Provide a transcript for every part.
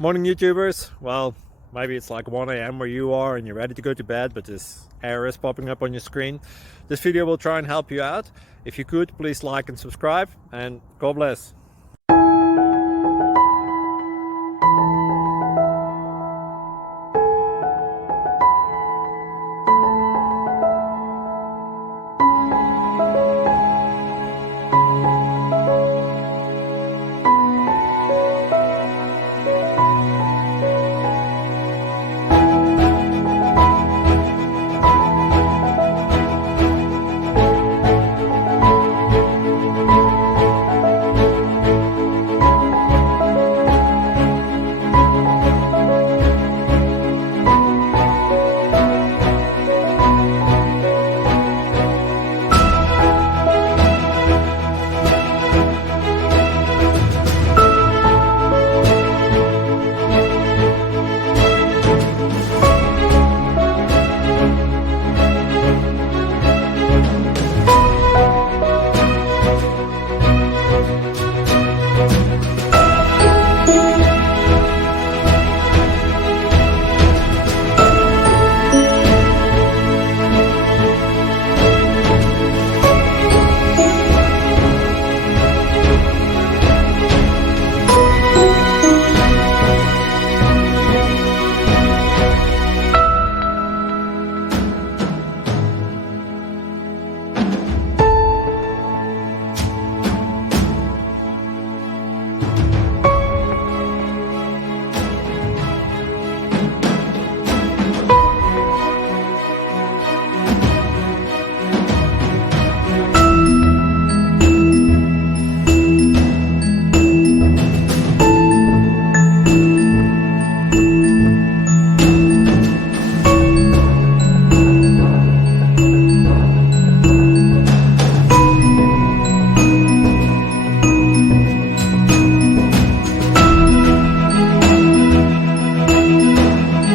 Morning YouTubers. Well, maybe it's like 1 a.m. where you are and you're ready to go to bed, but this error is popping up on your screen. This video will try and help you out. If you could, please like and subscribe, and God bless.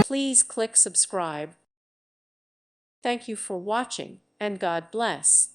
Please click subscribe. Thank you for watching, and God bless.